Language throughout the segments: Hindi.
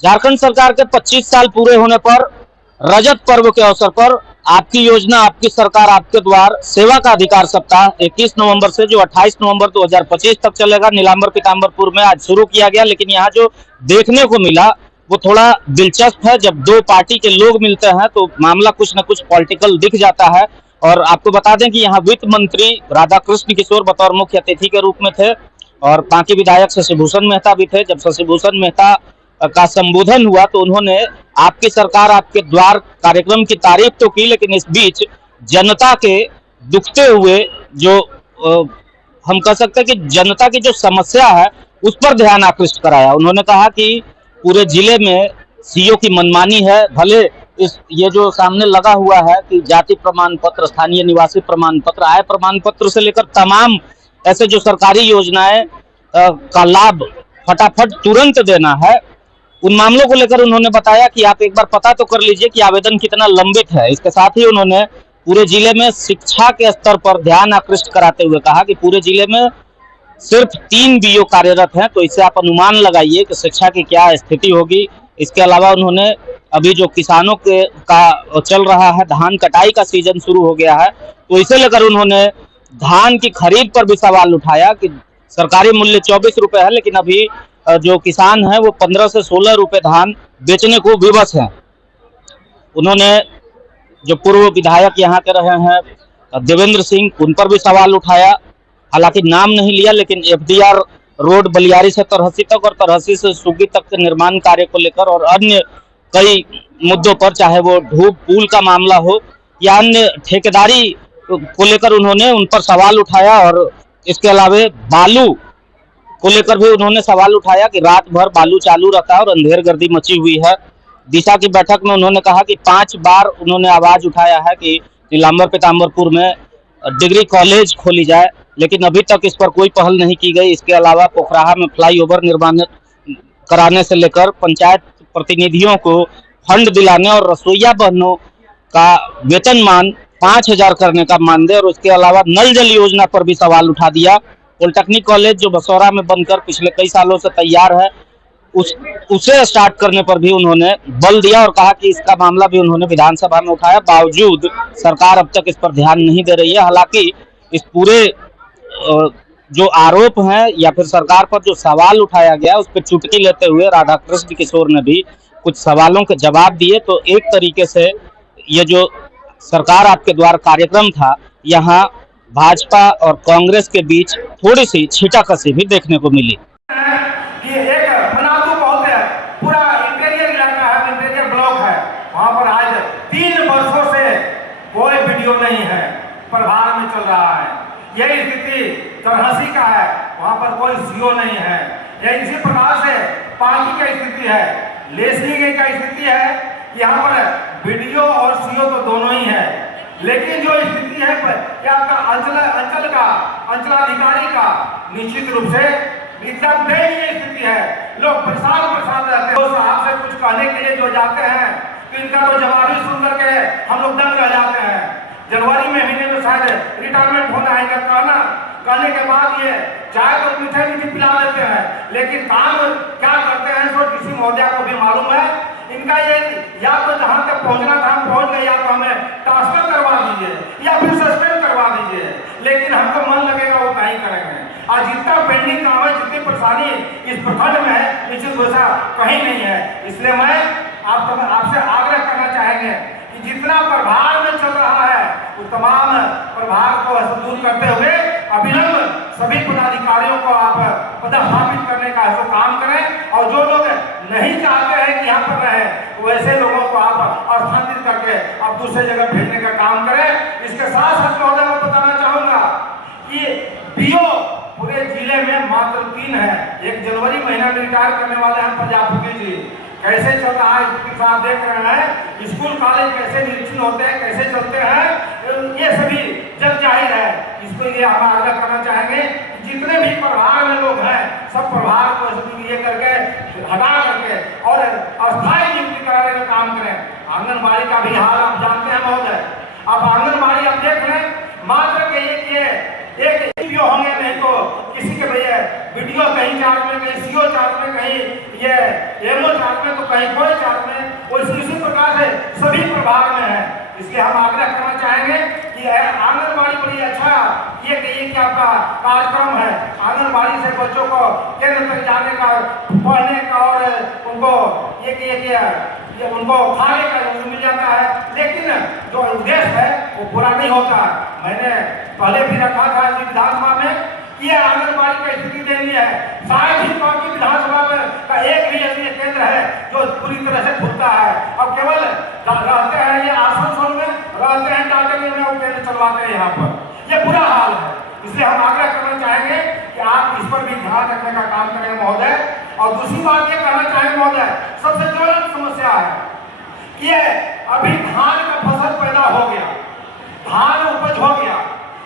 झारखंड सरकार के 25 साल पूरे होने पर रजत पर्व के अवसर पर आपकी योजना आपकी सरकार आपके द्वार सेवा का अधिकार सप्ताह 21 नवंबर से जो 28 नवंबर 2025 तक चलेगा नीलांबर पीताम्बरपुर में आज शुरू किया गया। लेकिन यहाँ जो देखने को मिला वो थोड़ा दिलचस्प है। जब दो पार्टी के लोग मिलते हैं तो मामला कुछ न कुछ पॉलिटिकल दिख जाता है। और आपको बता दें कि यहाँ वित्त मंत्री राधाकृष्ण किशोर बतौर मुख्य अतिथि के रूप में थे और बाकी विधायक शशिभूषण मेहता भी थे। जब शशिभूषण मेहता का संबोधन हुआ तो उन्होंने आपकी सरकार आपके द्वार कार्यक्रम की तारीफ तो की, लेकिन इस बीच जनता के दुखते हुए जो हम कह सकते हैं कि जनता की जो समस्या है उस पर ध्यान आकृष्ट कराया। उन्होंने कहा कि पूरे जिले में सीओ की मनमानी है। भले ये जो सामने लगा हुआ है कि जाति प्रमाण पत्र, स्थानीय निवासी प्रमाण पत्र, आय प्रमाण पत्र से लेकर तमाम ऐसे जो सरकारी योजनाएं का लाभ फटाफट तुरंत देना है, उन मामलों को लेकर उन्होंने बताया कि आप एक बार पता तो कर लीजिए कि आवेदन कितना लंबित है। इसके साथ ही उन्होंने पूरे जिले में शिक्षा के स्तर पर ध्यान आकृष्ट कराते हुए कहा कि पूरे जिले में सिर्फ 3 बीओ कार्यरत हैं, तो इससे आप अनुमान लगाइए कि शिक्षा की क्या स्थिति होगी। इसके अलावा उन्होंने अभी जो किसानों के का चल रहा है, धान कटाई का सीजन शुरू हो गया है, तो इसे लेकर उन्होंने धान की खरीद पर भी सवाल उठाया कि सरकारी मूल्य 24 रुपए है, लेकिन अभी जो किसान है वो 15 से 16 रुपए धान बेचने को विवश है। उन्होंने जो पूर्व विधायक यहाँ के रहे हैं देवेंद्र सिंह, उन पर भी सवाल उठाया। हालांकि नाम नहीं लिया, लेकिन एफडीआर रोड बलियारी से तरहसी तक और तरहसी से सुगी तक के निर्माण कार्य को लेकर और अन्य कई मुद्दों पर, चाहे वो ढूब पुल का मामला हो या अन्य ठेकेदारी को लेकर उन्होंने उन पर सवाल उठाया। और इसके अलावा बालू को लेकर भी उन्होंने सवाल उठाया कि रात भर बालू चालू रहता है और अंधेर गर्दी मची हुई है। दिशा की बैठक में उन्होंने कहा कि 5 बार उन्होंने आवाज उठाया है कि नीलांबर पीताम्बरपुर में डिग्री कॉलेज खोली जाए, लेकिन अभी तक इस पर कोई पहल नहीं की गई। इसके अलावा पोखराहा में फ्लाईओवर निर्माण कराने से लेकर पंचायत प्रतिनिधियों को फंड दिलाने और रसोईया बहनों का वेतनमान 5,000 करने का मानदेय और उसके अलावा नल जल योजना पर भी सवाल उठा दिया। पॉलिटेक्निक कॉलेज जो बसौरा में बनकर पिछले कई सालों से तैयार है, उसे स्टार्ट करने पर भी उन्होंने बल दिया और कहा कि इसका मामला भी उन्होंने विधानसभा में उठाया। बावजूद सरकार अब तक इस पर ध्यान नहीं दे रही है। हालांकि इस पूरे जो आरोप हैं या फिर सरकार पर जो सवाल उठाया गया उस पर चुटकी लेते हुए राधाकृष्ण किशोर ने भी कुछ सवालों के जवाब दिए। तो एक तरीके से ये जो सरकार आपके द्वार कार्यक्रम था, यहाँ भाजपा और कांग्रेस के बीच थोड़ी सी छींटाकशी भी देखने को मिली। ये एक मनातू बहुत है, पूरा इंटीरियर इलाका है, इंटीरियर ब्लॉक है, वहाँ पर आज 3 वर्षों से कोई वीडियो नहीं है, प्रभार में चल रहा है। यही स्थिति तरहसी का है, वहाँ पर कोई सीओ नहीं है। यह इसी प्रकार से पार्टी की स्थिति है, लेसली का स्थिति है। यहाँ पर वीडियो और सीओ तो दोनों ही है, लेकिन जो स्थिति है क्या आपका अंचलाधिकारी का निश्चित रूप से एकदम दयनीय स्थिति है। लोग परेशान रहते हैं। तो साहब से कुछ कहने के लिए जो जाते हैं तो इनका तो जवाब ही सुन करके हम लोग दंग रह जाते हैं। जनवरी महीने में शायद रिटायरमेंट होना है, कहने के बाद ये चाय तो मीठे पिला देते हैं, लेकिन काम क्या करते हैं सो किसी महोदया को भी मालूम है। इनका ये या तो जहाँ तक पहुँचना था हम पहुँच गए, या तो हमें ट्रांसफर करवा दीजिए या फिर सस्पेंड करवा दीजिए, लेकिन हमको मन लगेगा वो नहीं करेंगे। आज जितना पेंडिंग काम है, जितनी परेशानी इस प्रखंड में है, निश्चित वैसा कहीं नहीं है। इसलिए मैं आपसे आग्रह करना चाहेंगे कि जितना प्रभार में चल रहा है वो तमाम प्रभार को दूर करते हुए अविलंब सभी पदाधिकारियों को आप पदस्थापित करने का जो काम करें, और जो लोग नहीं चाहते हैं कि यहाँ पर रहे वैसे लोगों को आप स्थानांतरित करके आप दूसरे जगह भेजने का काम करें। इसके साथ साथ महोदय मैं बताना चाहूँगा कि बीओ पूरे जिले में मात्र 3 है। 1 जनवरी महीना में रिटायर करने वाले हैं प्रजापति जी। कैसे चल रहा है स्थिति आप देख रहे हैं, स्कूल कॉलेज कैसे निरीक्षण होते हैं, कैसे चलते हैं, ये सभी जग जाहिर है। इसको ये हम आग्रह करना चाहेंगे कि जितने भी प्रभार में लोग हैं सब प्रभार को ये करके हटा करके और अस्थायी नियुक्ति कराने का काम करें। आंगनबाड़ी का भी हाल आप जानते हैं महोदय। अब आंगनबाड़ी आप देख रहे हैं, मात्र के एक होंगे, नहीं तो किसी के भैया वीडियो कहीं चार्ज में, कहीं सीओ चार्ज में, कहीं ये एमओ चार्ज में, तो कहीं कोई चार्ज में, इसी प्रकार से सभी प्रभाग में है। इसलिए हम आग्रह करना चाहेंगे कि आंगनबाड़ी बड़ी अच्छा ये कहिए कि आपका कार्यक्रम है। आंगनबाड़ी से बच्चों को केंद्र तक जाने का, पढ़ने का और उनको ये कहिए कि उनको खाने का मिल जाता है, लेकिन जो उद्देश्य है वो पूरा नहीं होता। मैंने पहले भी रखा था इस विधानसभा में कि ये आंगनबाड़ी का स्थिति देनी है। शायद ही बाकी विधानसभा में का एक भी ऐसी केंद्र है जो पूरी तरह से खुलता है। अब केवल रहते हैं ये आसनसोल में, रहते हैं टाटानगर में, वो केंद्र चलवाते हैं यहाँ पर। ये बुरा हाल है। इसलिए हम आग्रह करना चाहेंगे कि आप इस पर भी ध्यान रखने का काम करें महोदय। और दूसरी बात ये कहना चाहेंगे महोदय, सबसे ज्वलंत समस्या है कि अभी धान का फसल पैदा हो गया, धान उपज हो गया।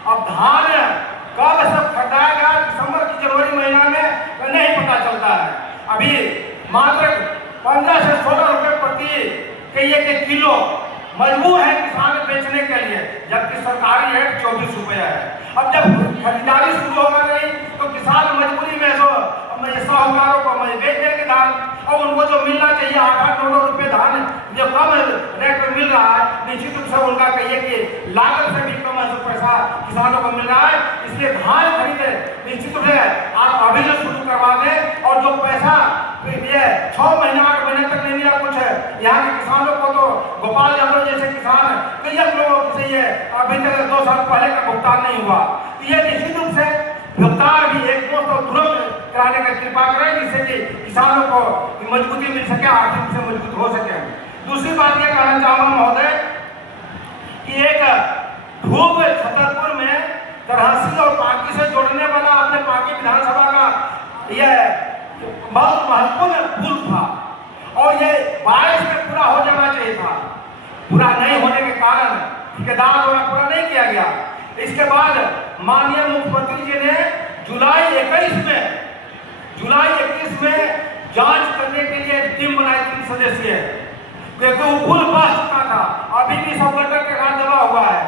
अब धान कब सब खटाएगा, दिसंबर की जनवरी महीना में नहीं पता चलता है। अभी मात्र 15 से 16 रुपए प्रति कहिए के किलो मजबूर है किसान बेचने के लिए, जबकि सरकारी रेट 24 रुपए है। अब जब खरीदारी शुरू होगा नहीं तो किसान मजबूरी में साहूकारों को बेच देंगे धान, और उनको जो मिलना चाहिए 8-9 रुपए धान जो कम रेट में मिल रहा है, निश्चित रूप से उनका कहिए कि लागत से भी कम पैसा किसानों को मिल रहा है। इसलिए धान खरीदे निश्चित रूप से आप अभी जो शुरू करवा दें, और जो पैसा ये 6 महीना 8 महीने तक नहीं मिला कुछ यहाँ के किसानों को, तो गोपाल यादव जैसे किसान कई लोगों से ये अभी तक 2 साल पहले का भुगतान नहीं हुआ। ये निश्चित रूप से भुगतान भी एक दो तो तुरंत कराने का कृपा करें, जिससे कि किसानों को मजबूती मिल सके, आर्थिक रूप से मजबूत हो सके। दूसरी बात यह कहना चाहूंगा महोदय कि एक धूप छतरपुर में तरहसी और पांकी से जोड़ने वाला अपने पांकी विधानसभा का यह बहुत महत्वपूर्ण पुल था, और ये 22 में पूरा हो जाना चाहिए था। पूरा नहीं होने के कारण ठेकेदार द्वारा पूरा नहीं किया गया। इसके बाद माननीय मुख्यमंत्री जी ने जुलाई 21 में जांच करने के लिए टीम बनाई 3 सदस्यीय, क्योंकि वो पुल बह चुका था, अभी भी सब गटर के साथ दबा हुआ है।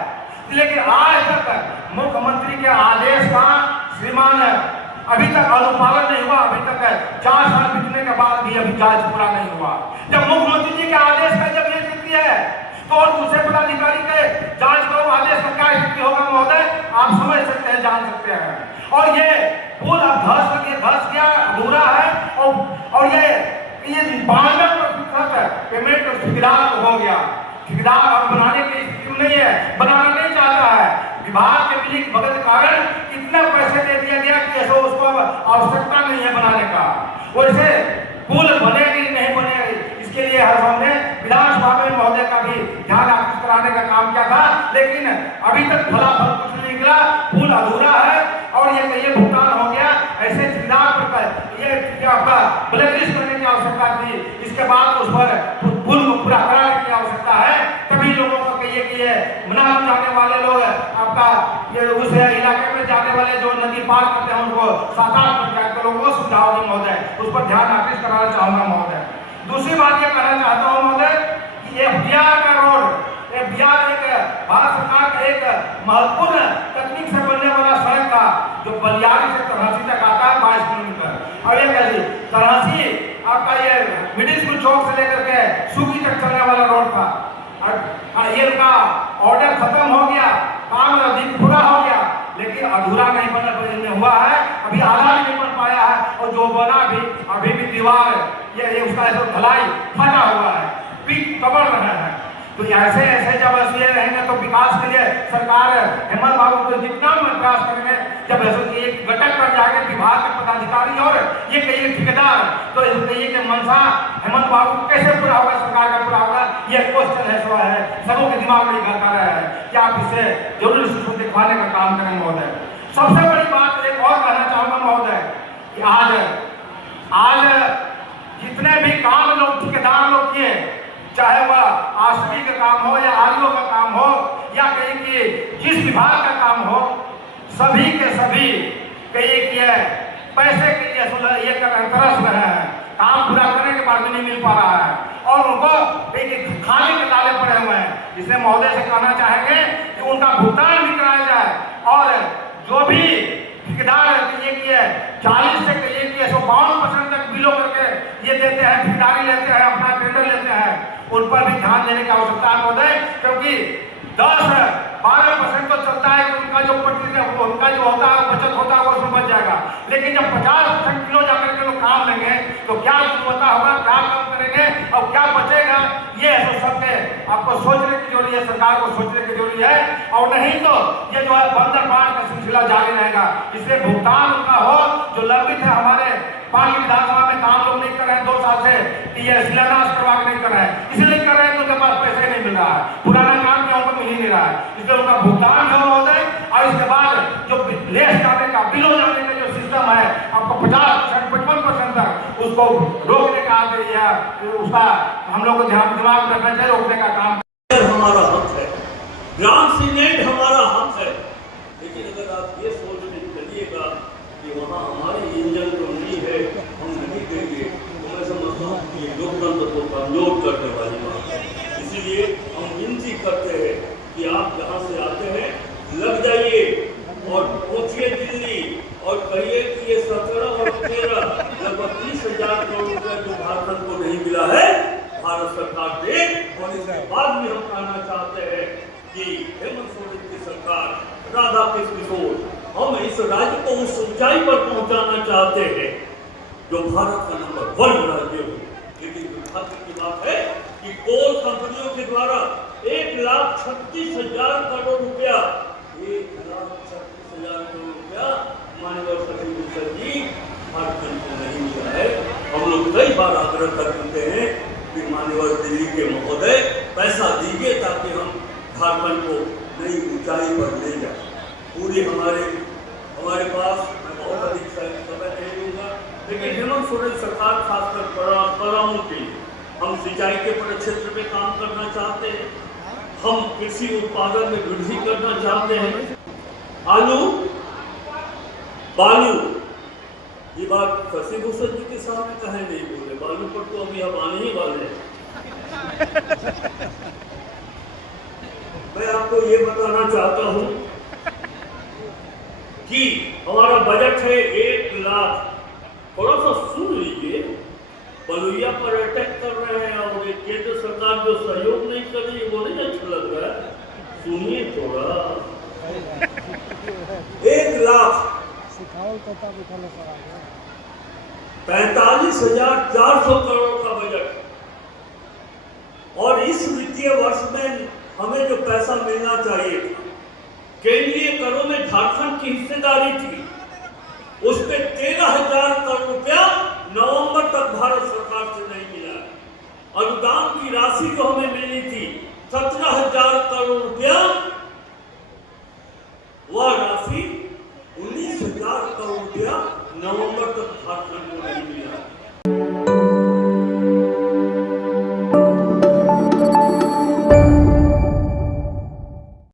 लेकिन आज तक मुख्यमंत्री के आदेश का श्रीमान अभी तक अनुपालन नहीं हुआ। अभी तक 4 साल बीतने के बाद भी अभी जांच पूरा नहीं हुआ। जब मुख्यमंत्री जी के आदेश का जब ये स्थिति है, तो और दूसरे पदाधिकारी के जांच का आदेश का क्या स्थिति होगा महोदय, आप समझ सकते हैं, जान सकते हैं। और ये पुल अब धस गया, अधूरा है, और ये 92% पेमेंट ठेकेदार को हो गया। ठेकेदार अब बनाने की स्थिति में नहीं है, बनाना नहीं चाहता है। विभाग के मिली भगत के कारण इतना पैसे दे दिया गया कि ऐसा उसको अब आवश्यकता नहीं है बनाने का। वैसे पुल बनेगी नहीं बनेगी, इसके लिए हमने विधानसभा में महोदय का भी ध्यान आकृष्ट कराने का काम किया था, लेकिन अभी तक फलाफल कुछ नहीं निकला। पुल अधूरा है, और ये कहिए भुगतान हो गया। ऐसे ठेकेदार पर ये आपका ब्लैकलिस्ट करने की आवश्यकता थी। इसके बाद उस पर पुल को पूरा कराने की आवश्यकता है, तभी लोगों को कहिए कि ये मनाली जाने वाले लोग आपका ये उस इलाके में जाने वाले जो नदी पार करते हैं, उनको 7-8 पंचायत के लोगों को सुझाव दी महोदय, उस पर ध्यान आकृष्ट कराना चाहूंगा महोदय। दूसरी बात ये कहना चाहता हूँ महोदय कि FDR का रोड, FDR एक भारत सरकार का एक महत्वपूर्ण तकनीक से बनने वाला सड़क था, जो बलियारी से तरहसी तक आता है 22 किलोमीटर। और ये कहिए तरहसी आपका ये मिडिल स्कूल चौक से लेकर के सुगी तक चलने वाला रोड था। ये उनका ऑर्डर खत्म हो गया, काम अधिक पूरा हो गया, लेकिन अधूरा नहीं बना हुआ है, अभी आधा नहीं बन पाया है। और जो बना भी अभी भी दीवार ये उसका ढलाई फटा हुआ है, पीठ कबड़ रहा है। तो ऐसे जब ऐसे रहेंगे तो विकास के लिए सरकार हेमंत बाबू को जितना प्रयास करेंगे, जब ऐसे एक घटक कर जाएंगे विभाग के पदाधिकारी और ये कहिए ठेकेदार, तो कहिए कि मनसा हेमंत बाबू कैसे पूरा होगा, सरकार का पूरा होगा, ये क्वेश्चन है, सवाल है, सबों के दिमाग में घर कर रहा है कि आप इसे जरूर इसको दिखवाने का काम करें महोदय। सबसे बड़ी बात एक और कहना चाहूंगा महोदय कि आज जितने भी काम लोग ठेकेदार लोग किए, चाहे वह आश्रमी का काम हो या आरओ का काम हो या कहीं कि जिस विभाग का काम हो, सभी के सभी कहीं कि पैसे के लिए ये तरस रहे हैं, काम पूरा करने के बाद भी नहीं मिल पा रहा है, और उनको खाने के लाले पड़े हुए हैं। इसलिए महोदय से कहना चाहेंगे कि उनका भुगतान भी कराया जाए, और जो भी ठेकेदार ये किए 40 से ये किए 152% तक बिलो करके ये देते हैं, ठेकेदारी लेते हैं, अपना टेंडर लेते हैं। उन पर भी ध्यान देने की आवश्यकता है महोदय, क्योंकि 10-12% तो चलता है कि उनका जो उनका जो होता है बचत होता है वो उसमें बच जाएगा, लेकिन जब 50% किलो जाकर के लोग काम लेंगे तो क्या गुणवत्ता होगा, क्या काम करेंगे और क्या बचेगा, ये सबके आपको सोचने की जरूरी है, सरकार को सोचने की जरूरी है। और नहीं तो ये जो है बंदर बाढ़ का सिलसिला जारी रहेगा। इससे भुगतान उनका हो जो लंबित है, हमारे पार्टी विधानसभा में काम लोग नहीं कर रहे हैं 2 साल से कि ये शिलान्यास करवा के नहीं कर रहे हैं, इसलिए नहीं कर रहे हैं तो उनके पास पैसे नहीं मिल रहा है, पुराना काम क्या उनको मिल ही नहीं रहा है, इसलिए उनका भुगतान जो होता है। और इसके बाद जो लेस जाने का बिलो जाने का जो सिस्टम है आपको 50% 55% तक उसको रोकने का आदेश है, उसका हम लोग को ध्यान दिमाग में रखना चाहिए, रोकने का काम हमारा हक है, ग्राम सीमेंट हमारा हक है। लेकिन अगर आप ये सोच के चलिएगा कि वहाँ हमारी इंजन तो नहीं है, हम नहीं देंगे, तो मैं समझता हूँ कि लोकतंत्र को कमजोर करने वाली बात है। इसीलिए हम विनती करते हैं कि आप जहाँ से आते हैं लग जाइए और पहुँचिए दिल्ली और कहिए कि ये 17 और 13 लगभग 30,000 करोड़ रुपये जो झारखंड को नहीं मिला है भारत सरकार दे। और इसके बाद भी हम कहना चाहते हैं कि हेमंत सोरेन की सरकार, राधा कृष्ण किशोर, हम इस राज्य को उस ऊंचाई पर पहुंचाना चाहते हैं जो भारत का नंबर 1 राज्य हो। लेकिन दुर्भाग्य की बात है कि कोल कंपनियों के द्वारा 1,36,000 करोड़ रुपया, 1,36,000 करोड़ रुपया माननीय सचिव मिश्र जी झारखंड को नहीं मिला है। हम लोग कई बार आग्रह कर चुके हैं कि माननीय दिल्ली के महोदय पैसा दीजिए ताकि हम झारखंड को नई ऊंचाई पर ले जाए। पूरी हमारे पास मैं बहुत अधिक समय नहीं दूंगा, लेकिन हेमंत सोरेन सरकार खासकर परामू की हम सिंचाई के परिक्षेत्र में काम करना चाहते हैं, हम कृषि उत्पादन में वृद्धि करना चाहते हैं। आलू बालू ये बात शशि भूषण जी के सामने कहे नहीं बोले, बालू पर तो अभी हम आने ही वाले हैं। मैं आपको ये बताना चाहता हूं कि हमारा बजट है 1 लाख। थोड़ा सा सुन लीजिए, बलुइया पर अटैक कर रहे हैं और ये केंद्र सरकार जो सहयोग नहीं कर रही है वो नहीं अच्छा लग रहा है, सुनिए थोड़ा। 1,45,400 करोड़ का बजट, और इस वित्तीय वर्ष में हमें जो पैसा मिलना चाहिए था, केंद्रीय करों में झारखंड की हिस्सेदारी थी, उस पे 13,000 करोड़ रुपया नवंबर तक भारत सरकार से नहीं मिला। अनुदान की राशि जो हमें मिलनी थी 17,000 करोड़ रुपया